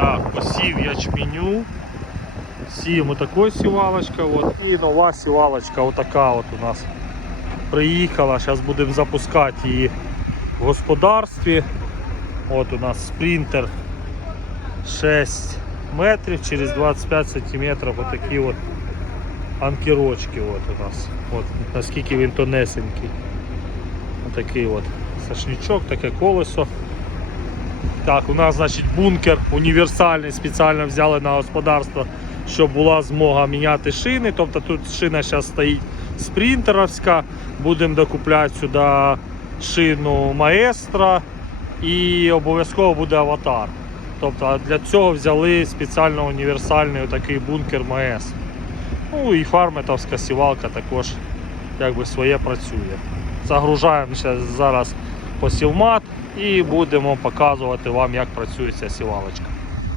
Так, посів ячменю. Сіємо такою сівалочка. От. І нова сівалочка отака от у нас приїхала. Зараз будемо запускати її в господарстві. От у нас спринтер 6 метрів через 25 сантиметрів. Отакі от анкерочки от у нас. От, наскільки він тонесенький. Отакий от сашничок, таке колесо. Так, у нас значить бункер універсальний, спеціально взяли на господарство, щоб була змога міняти шини. Тобто тут шина зараз стоїть спринтеровська. Будемо докупляти сюди шину маестро і обов'язково буде аватар. Тобто для цього взяли спеціально універсальний такий бункер МАЕС. Ну і фарметовська сівалка також якби своє працює. Загружаємо зараз посівмат і будемо показувати вам, як працює ця сівалочка.